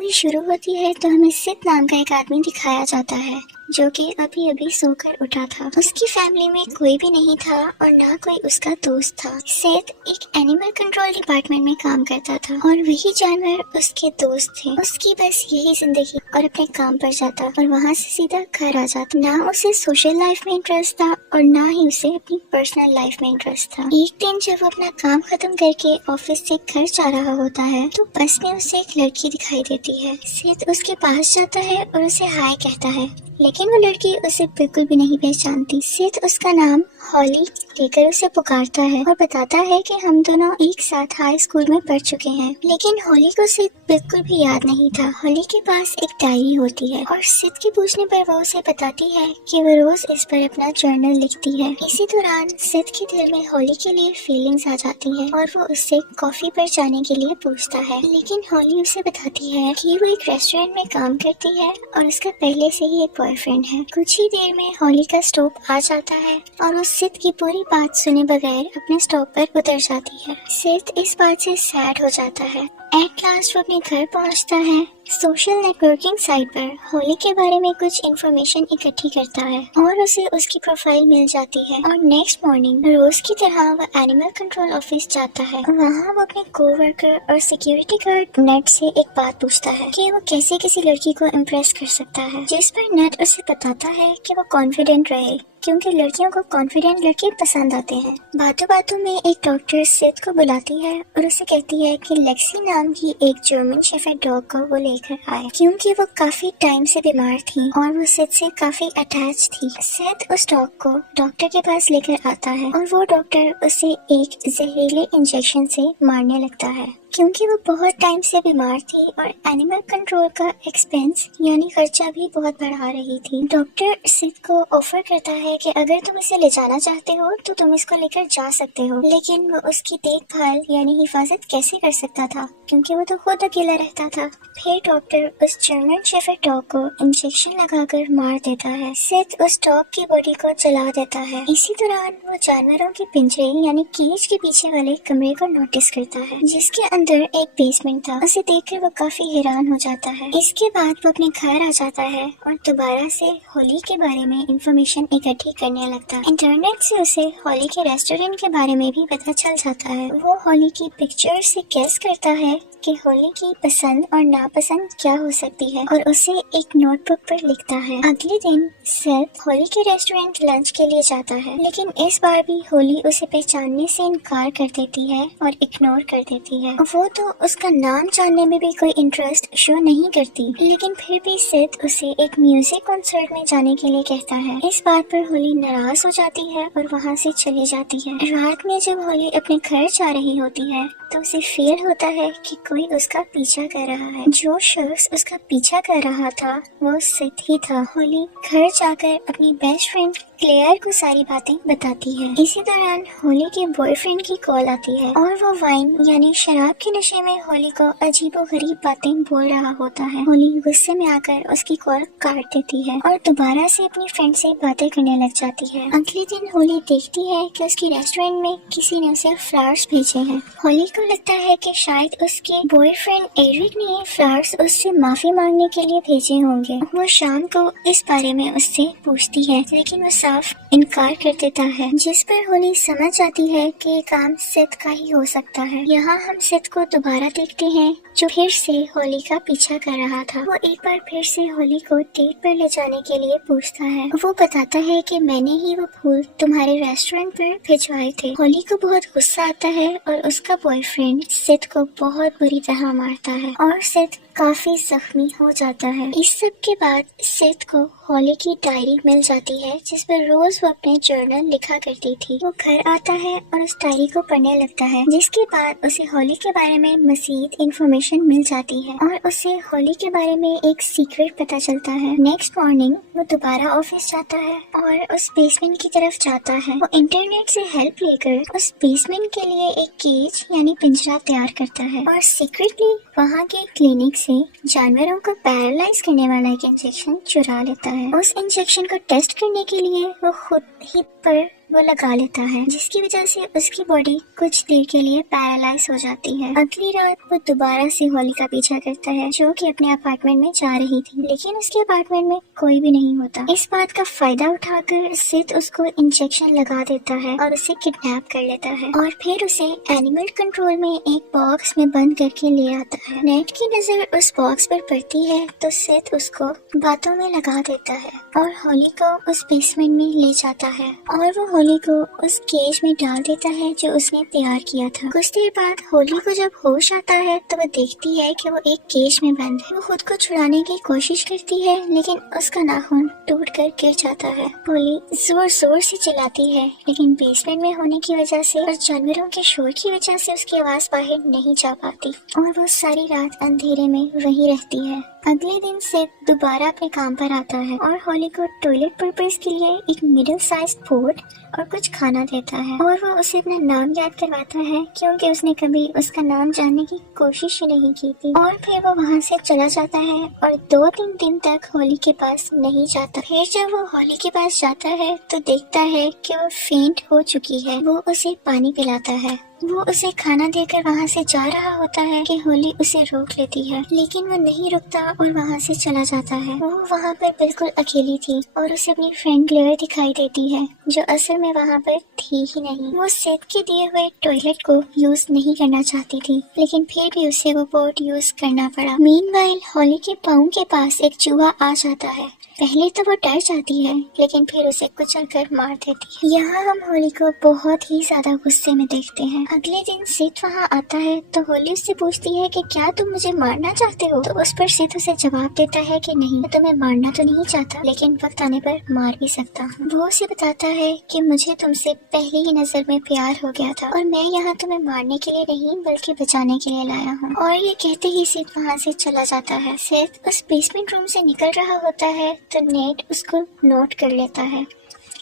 Movie शुरू होती है तो हमें सिद नाम का एक आदमी दिखाया जाता है जो कि अभी अभी सोकर उठा था। उसकी फैमिली में कोई भी नहीं था और ना कोई उसका दोस्त था। सिद एक एनिमल कंट्रोल डिपार्टमेंट में काम करता था और वही जानवर उसके दोस्त थे। उसकी बस यही जिंदगी और अपने काम पर जाता और वहाँ से सीधा घर आ जाता। ना उसे सोशल लाइफ में इंटरेस्ट था और ना ही उसे अपनी पर्सनल लाइफ में इंटरेस्ट था। एक दिन जब वो अपना काम खत्म करके ऑफिस से घर जा रहा होता है तो बस में उसे एक लड़की दिखाई देती है। सिद उसके पास जाता है और उसे हाय कहता है, लेकिन वो लड़की उसे बिल्कुल भी नहीं पहचानती। सिद उसका नाम हॉली लेकर उसे पुकारता है और बताता है कि हम दोनों एक साथ हाई स्कूल में पढ़ चुके हैं। लेकिन हॉली को सिद बिल्कुल भी याद नहीं था। हॉली के पास एक डायरी होती है और सिद के पूछने पर वो उसे बताती है कि वो रोज इस पर अपना जर्नल लिखती है। इसी दौरान सिद के दिल में हॉली के लिए फीलिंग्स आ जाती हैं और वो उससे कॉफी पर जाने के लिए पूछता है। लेकिन हॉली उसे बताती है कि वो एक रेस्टोरेंट में काम करती है और उसका पहले से ही एक बॉयफ्रेंड है। कुछ ही देर में हॉली का स्टॉप आ जाता है और वो सिद की पूरी बात सुने बगैर अपने स्टॉप पर उतर जाती है। सिद इस बात से सैड हो जाता है। एट लास्ट वो अपने घर पहुंचता है। सोशल नेटवर्किंग साइट पर होली के बारे में कुछ इन्फॉर्मेशन इकट्ठी करता है और उसे उसकी प्रोफाइल मिल जाती है और नेक्स्ट मॉर्निंग रोज की तरह वो एनिमल कंट्रोल ऑफिस जाता है। वहाँ वो अपने कोवर्कर और सिक्योरिटी गार्ड नेट से एक बात पूछता है कि वो कैसे किसी लड़की को इम्प्रेस कर सकता है, जिस पर नेट उसे बताता है कि वो कॉन्फिडेंट रहे क्योंकि लड़कियों को कॉन्फिडेंट लड़के पसंद आते हैं। बातों बातों में एक डॉक्टर सिद को बुलाती है और उसे कहती है कि लेक्सी नाम की एक जर्मन शेफर्ड डॉग को वो लेकर आए क्योंकि वो काफी टाइम से बीमार थी और वो सिद से काफी अटैच थी। सिद उस डॉग को डॉक्टर के पास लेकर आता है और वो डॉक्टर उसे एक जहरीले इंजेक्शन से मारने लगता है क्योंकि वो बहुत टाइम से बीमार थी और एनिमल कंट्रोल का एक्सपेंस यानी खर्चा भी बहुत बढ़ा रही थी। डॉक्टर सिद को ऑफर करता है कि अगर तुम इसे ले जाना चाहते हो तो तुम इसको लेकर जा सकते हो, लेकिन वो उसकी देखभाल यानी हिफाजत कैसे कर सकता था क्योंकि वो तो खुद अकेला रहता था। फिर डॉक्टर उस जर्मन शेफर्ड डॉग को इंजेक्शन लगाकर मार देता है। सिद उस डॉग की बॉडी को जला देता है। इसी दौरान वो जानवरों के पिंजरे यानी केज के पीछे वाले कमरे को नोटिस करता है जिसके अंदर एक बेसमेंट था। उसे देखकर वो काफी हैरान हो जाता है। इसके बाद वो अपने घर आ जाता है और दोबारा से होली के बारे में इंफॉर्मेशन इकट्ठी करने लगता है। इंटरनेट से उसे होली के रेस्टोरेंट के बारे में भी पता चल जाता है। वो होली की पिक्चर से गेस करता है कि होली की पसंद और नापसंद क्या हो सकती है और उसे एक नोटबुक पर लिखता है। अगले दिन सिद होली के रेस्टोरेंट लंच के लिए जाता है, लेकिन इस बार भी होली उसे पहचानने से इनकार कर देती है और इग्नोर कर देती है। वो तो उसका नाम जानने में भी कोई इंटरेस्ट शो नहीं करती, लेकिन फिर भी सिद उसे एक म्यूजिक कॉन्सर्ट में जाने के लिए कहता है। इस बात पर होली नाराज हो जाती है और वहाँ से चली जाती है। रात में जब होली अपने घर जा रही होती है तो उसे फील होता है कि कोई उसका पीछा कर रहा है। जो शख्स उसका पीछा कर रहा था वो सिद ही था। होली घर जाकर अपनी बेस्ट फ्रेंड क्लेयर को सारी बातें बताती है। इसी दौरान होली के बॉयफ्रेंड की कॉल आती है और वो वाइन यानी शराब के नशे में होली को अजीबोगरीब बातें बोल रहा होता है। होली गुस्से में आकर उसकी कॉल काट देती है और दोबारा से अपनी फ्रेंड से बातें करने लग जाती है। अगले दिन होली देखती है कि उसकी रेस्टोरेंट में किसी ने उसे फ्लावर्स भेजे हैं। होली को लगता है कि शायद उसके बॉयफ्रेंड एरिक ने फ्लावर्स उससे माफी मांगने के लिए भेजे होंगे। वो शाम को इस बारे में उससे पूछती है, लेकिन वो साफ इनकार कर देता है, जिस पर होली समझ जाती है कि ये काम सिद का ही हो सकता है। यहाँ हम सिद को दोबारा देखते हैं जो फिर से होली का पीछा कर रहा था। वो एक बार फिर से होली को डेट पर ले जाने के लिए पूछता है। वो बताता है कि मैंने ही वो फूल तुम्हारे रेस्टोरेंट पर भिजवाए थे। होली को बहुत गुस्सा आता है और उसका बॉयफ्रेंड सिद को बहुत बुरी तरह मारता है और सिद काफी जख्मी हो जाता है। इस सब के बाद सिद को होली की डायरी मिल जाती है जिस पर रोज वो अपने जर्नल लिखा करती थी। वो घर आता है और उस डायरी को पढ़ने लगता है, जिसके बाद उसे होली के बारे में मजीद इंफॉर्मेशन मिल जाती है और उसे होली के बारे में एक सीक्रेट पता चलता है। नेक्स्ट मॉर्निंग वो दोबारा ऑफिस जाता है और उस बेसमेंट की तरफ जाता है। वो इंटरनेट से हेल्प लेकर उस बेसमेंट के लिए एक केज यानी पिंजरा तैयार करता है और सीक्रेटली वहाँ के क्लिनिक से जानवरों को पैरालाइज करने वाला एक इंजेक्शन चुरा लेता है। उस इंजेक्शन को टेस्ट करने के लिए वो खुद ही पर वो लगा लेता है, जिसकी वजह से उसकी बॉडी कुछ देर के लिए पैरालाइज हो जाती है। अगली रात वो दोबारा से होली का पीछा करता है, जो कि अपने अपार्टमेंट में जा रही थी, लेकिन उसके अपार्टमेंट में कोई भी नहीं होता। इस बात का फायदा उठाकर सिड उसको इंजेक्शन लगा देता है और उसे किडनैप कर लेता है और फिर उसे एनिमल कंट्रोल में एक बॉक्स में बंद करके ले आता है। नेट की नजर उस बॉक्स पर पड़ती है तो सिड उसको बातों में लगा देता है और होली को उस बेसमेंट में ले जाता है और वो होली को उस केज में डाल देता है जो उसने तैयार किया था। कुछ देर बाद होली को जब होश आता है तो वो देखती है कि वो एक केज में बंद है। वो खुद को छुड़ाने की कोशिश करती है, लेकिन उसका नाखून टूट कर गिर जाता है। होली जोर जोर से चिल्लाती है, लेकिन बेसमेंट में होने की वजह से और जानवरों के शोर की वजह से उसकी आवाज बाहर नहीं जा पाती और वो सारी रात अंधेरे में वहीं रहती है। अगले दिन सिड दोबारा अपने काम पर आता है और होली को टॉयलेट पर्पस के लिए एक मिडिल साइज पोट और कुछ खाना देता है और वो उसे अपना नाम याद करवाता है, क्योंकि उसने कभी उसका नाम जानने की कोशिश ही नहीं की थी। और फिर वो वहाँ से चला जाता है और 2-3 दिन तक होली के पास नहीं जाता। फिर जब वो होली के पास जाता है तो देखता है कि वो फेंट हो चुकी है। वो उसे पानी पिलाता है। वो उसे खाना देकर वहाँ से जा रहा होता है कि होली उसे रोक लेती है, लेकिन वो नहीं रुकता और वहाँ से चला जाता है। वो वहाँ पर बिल्कुल अकेली थी और उसे अपनी फ्रेंड क्लेयर दिखाई देती है, जो असल में वहाँ पर थी ही नहीं। वो सिड के दिए हुए टॉयलेट को यूज नहीं करना चाहती थी, लेकिन फिर भी उसे वो पोर्ट यूज करना पड़ा। मीनवाइल होली के पाँव के पास एक चूहा आ जाता है। पहले तो वो डर जाती है, लेकिन फिर उसे कुचल कर मार देती है। यहाँ हम होली को बहुत ही ज्यादा गुस्से में देखते हैं। अगले दिन सिड वहाँ आता है तो होली उससे पूछती है कि क्या तुम मुझे मारना चाहते हो? तो उस पर सिड उसे जवाब देता है कि नहीं, मैं तुम्हें मारना तो नहीं चाहता, लेकिन वक्त आने पर मार भी सकता हूँ। वो उसे बताता है कि मुझे तुमसे पहली ही नजर में प्यार हो गया था और मैं यहाँ तुम्हें मारने के लिए नहीं बल्कि बचाने के लिए लाया हूँ। और ये कहते ही सिड वहाँ से चला जाता है। सिड उस बेसमेंट रूम से निकल रहा होता है तो नेट उसको नोट कर लेता है,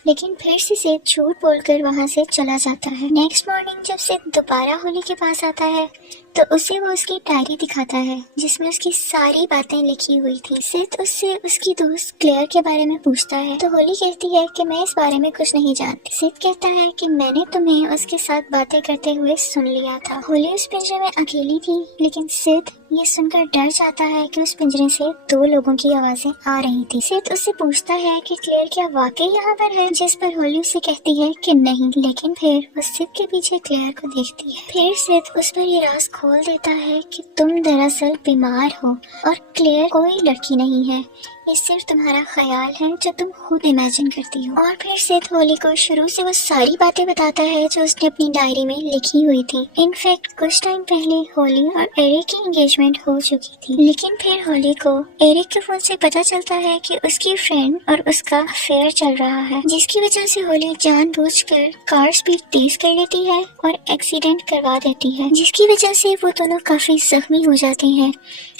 लेकिन फिर से सिड झूठ बोलकर वहाँ से चला जाता है। नेक्स्ट मॉर्निंग जब सिड दोबारा होली के पास आता है तो उसे वो उसकी डायरी दिखाता है, जिसमें उसकी सारी बातें लिखी हुई थी। सिड उससे उसकी दोस्त क्लेयर के बारे में पूछता है तो होली कहती है कि मैं इस बारे में कुछ नहीं जानती। सिड कहता है कि मैंने तुम्हें उसके साथ बातें करते हुए सुन लिया था। होली उस पिंजरे में अकेली थी, लेकिन सिड ये सुनकर डर जाता है कि उस पिंजरे से 2 लोगों की आवाजें आ रही थी। सिड उससे पूछता है कि क्लेयर क्या वाकई यहाँ पर है, जिस पर होली उसे कहती है कि नहीं, लेकिन फिर वो सिड के पीछे क्लेयर को देखती है। फिर सिड उस पर ये राज खोल देता है कि तुम दरअसल बीमार हो और क्लेयर कोई लड़की नहीं है, ये सिर्फ तुम्हारा ख्याल है जो तुम खुद इमेजिन करती हो। और फिर सिड होली को शुरू से वो सारी बातें बताता है जो उसने अपनी डायरी में लिखी हुई थी। इनफैक्ट कुछ टाइम पहले होली और एरिक की एंगेजमेंट हो चुकी थी, लेकिन फिर होली को एरिक के फोन से पता चलता है कि उसकी फ्रेंड और उसका अफेयर चल रहा है, जिसकी वजह से होली जानबूझकर कार स्पीड तेज कर लेती है और एक्सीडेंट करवा देती है, जिसकी वजह से वो दोनों काफी जख्मी हो जाते हैं।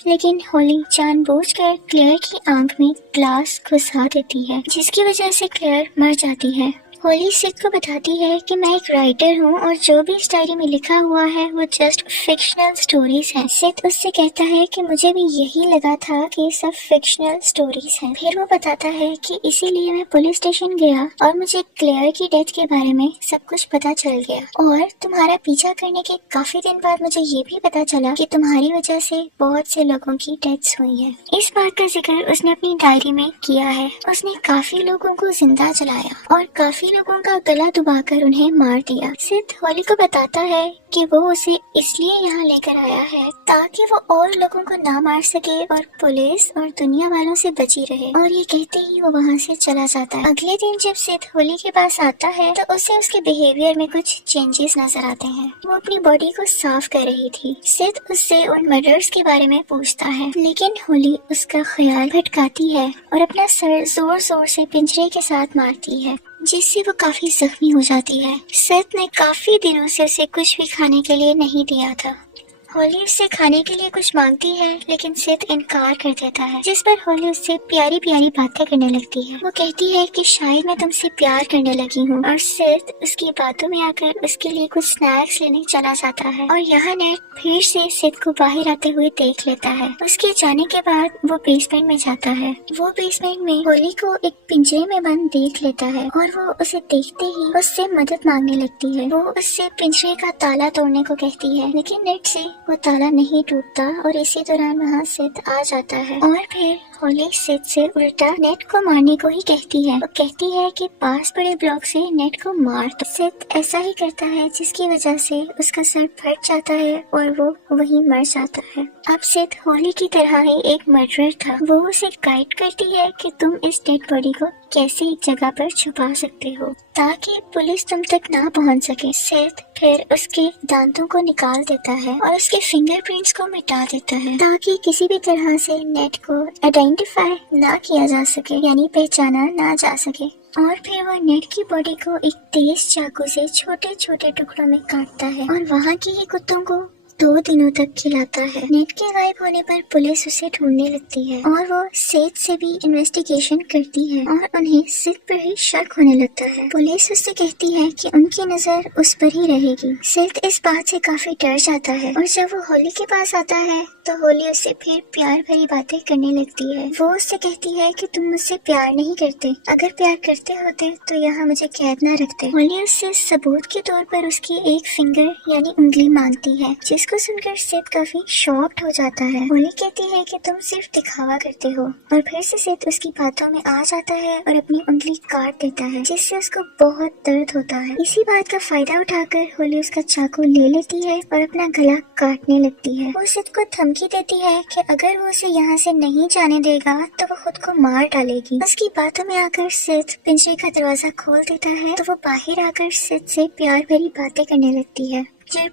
लेकिन होली जानबूझकर क्लेयर की आंख में ग्लास घुसा देती है, जिसकी वजह से क्लेयर मर जाती है। होली सिड को बताती है कि मैं एक राइटर हूँ और जो भी इस डायरी में लिखा हुआ है वो जस्ट फिक्शनल स्टोरीज हैं। सिड उससे कहता है कि मुझे भी यही लगा था कि ये सब फिक्शनल स्टोरीज हैं। फिर वो बताता है कि इसीलिए मैं पुलिस स्टेशन गया और मुझे क्लेयर की डेथ के बारे में सब कुछ पता चल गया और तुम्हारा पीछा करने के काफी दिन बाद मुझे ये भी पता चला कि तुम्हारी वजह से बहुत से लोगों की डेथ्स हुई है। इस बात का जिक्र उसने अपनी डायरी में किया है। उसने काफी लोगों को जिंदा जलाया और काफी लोगों का गला दबाकर उन्हें मार दिया। सिड होली को बताता है कि वो उसे इसलिए यहाँ लेकर आया है ताकि वो और लोगों को ना मार सके और पुलिस और दुनिया वालों से बची रहे। और ये कहते ही वो वहाँ से चला जाता है। अगले दिन जब सिड होली के पास आता है तो उसे उसके बिहेवियर में कुछ चेंजेस नजर आते हैं। वो अपनी बॉडी को साफ कर रही थी। सिड उससे उन मर्डर्स के बारे में पूछता है, लेकिन होली उसका ख्याल भटकाती है और अपना सर जोर जोर से पिंजरे के साथ मारती है, जिससे वो काफी जख्मी हो जाती है। सिड ने काफी दिनों से उसे कुछ भी खाने के लिए नहीं दिया था। होली उससे खाने के लिए कुछ मांगती है, लेकिन सिड इनकार कर देता है, जिस पर होली उससे प्यारी प्यारी बातें करने लगती है। वो कहती है कि शायद मैं तुमसे प्यार करने लगी हूँ, और सिड उसकी बातों में आकर उसके लिए कुछ स्नैक्स लेने चला जाता है। और यहाँ नेट फिर से सिड को बाहर आते हुए देख लेता है। उसके जाने के बाद वो बेसमेंट में जाता है। वो बेसमेंट में होली को एक पिंजरे में बंद देख लेता है, और वो उसे देखते ही उससे मदद मांगने लगती है। वो उससे पिंजरे का ताला तोड़ने को कहती है, लेकिन नेट से वो ताला नहीं टूटता, और इसी दौरान वहाँ सिड आ जाता है। और फिर होली सिड से उल्टा नेट को मारने को ही कहती है। वो कहती है कि पास पड़े ब्लॉक से नेट को मार दो। सिड ऐसा ही करता है, जिसकी वजह से उसका सर फट जाता है और वो वहीं मर जाता है। अब सिड होली की तरह ही एक मर्डरर था। वो उसे गाइड करती है कि तुम इस डेड बॉडी को कैसे एक जगह पर छुपा सकते हो ताकि पुलिस तुम तक ना पहुंच सके। सिड फिर उसके दांतों को निकाल देता है और उसके फिंगरप्रिंट्स को मिटा देता है, ताकि किसी भी तरह से नेट को आइडेंटिफाई ना किया जा सके, यानी पहचाना ना जा सके। और फिर वो नेट की बॉडी को एक तेज चाकू से छोटे छोटे टुकड़ों में काटता है और वहाँ के ही कुत्तों को 2 दिनों तक खिलाता है। नेट के गायब होने पर पुलिस उसे ढूंढने लगती है, और वो सिड से भी इन्वेस्टिगेशन करती है, और उन्हें सिड पर ही शक होने लगता है। पुलिस उससे कहती है कि उनकी नजर उस पर ही रहेगी। सिड इस बात से काफी डर जाता है, और जब वो होली के पास आता है तो होली उससे फिर प्यार भरी बातें करने लगती है। वो उससे कहती है कि तुम मुझसे प्यार नहीं करते, अगर प्यार करते होते तो यहाँ मुझे कैद न रखते। होली उससे सबूत के तौर पर उसकी एक फिंगर यानी उंगली मांगती है, जिसको सुनकर सिड काफी शॉक्ड हो जाता है। होली कहती है कि तुम सिर्फ दिखावा करते हो, और फिर से सिड उसकी बातों में आ जाता है और अपनी उंगली काट देता है, जिससे उसको बहुत दर्द होता है। इसी बात का फायदा उठाकर होली उसका चाकू ले लेती है और अपना गला काटने लगती है। वो सिड को धमकी देती है कि अगर वो उसे यहाँ से नहीं जाने देगा तो वो खुद को मार डालेगी। उसकी बातों में आकर सिड पिंजरे का दरवाजा खोल देता है, तो वो बाहर आकर सिड से प्यार भरी बातें करने लगती है,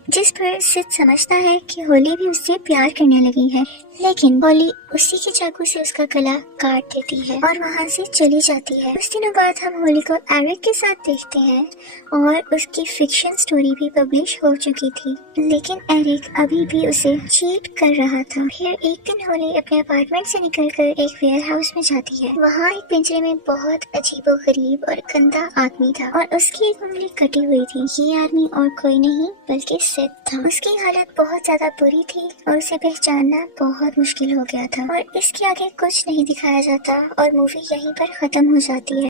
जिस पर सिड समझता है कि होली भी उससे प्यार करने लगी है। लेकिन होली उसी के चाकू से उसका गला काट देती है और वहाँ से चली जाती है। कुछ दिनों बाद हम होली को एरिक के साथ देखते हैं, और उसकी फिक्शन स्टोरी भी पब्लिश हो चुकी थी, लेकिन एरिक अभी भी उसे चीट कर रहा था। फिर एक दिन होली अपने अपार्टमेंट से निकलकर एक वेयर हाउस में जाती है। वहाँ एक पिंजरे में बहुत अजीबोगरीब और गंदा आदमी था, और उसकी एक उंगली कटी हुई थी। ये आदमी और कोई नहीं बल्कि सिड था। उसकी हालत बहुत ज्यादा बुरी थी और उसे पहचानना बहुत मुश्किल हो गया था, और इसके आगे कुछ नहीं दिखाया जाता और मूवी यहीं पर खत्म हो जाती है।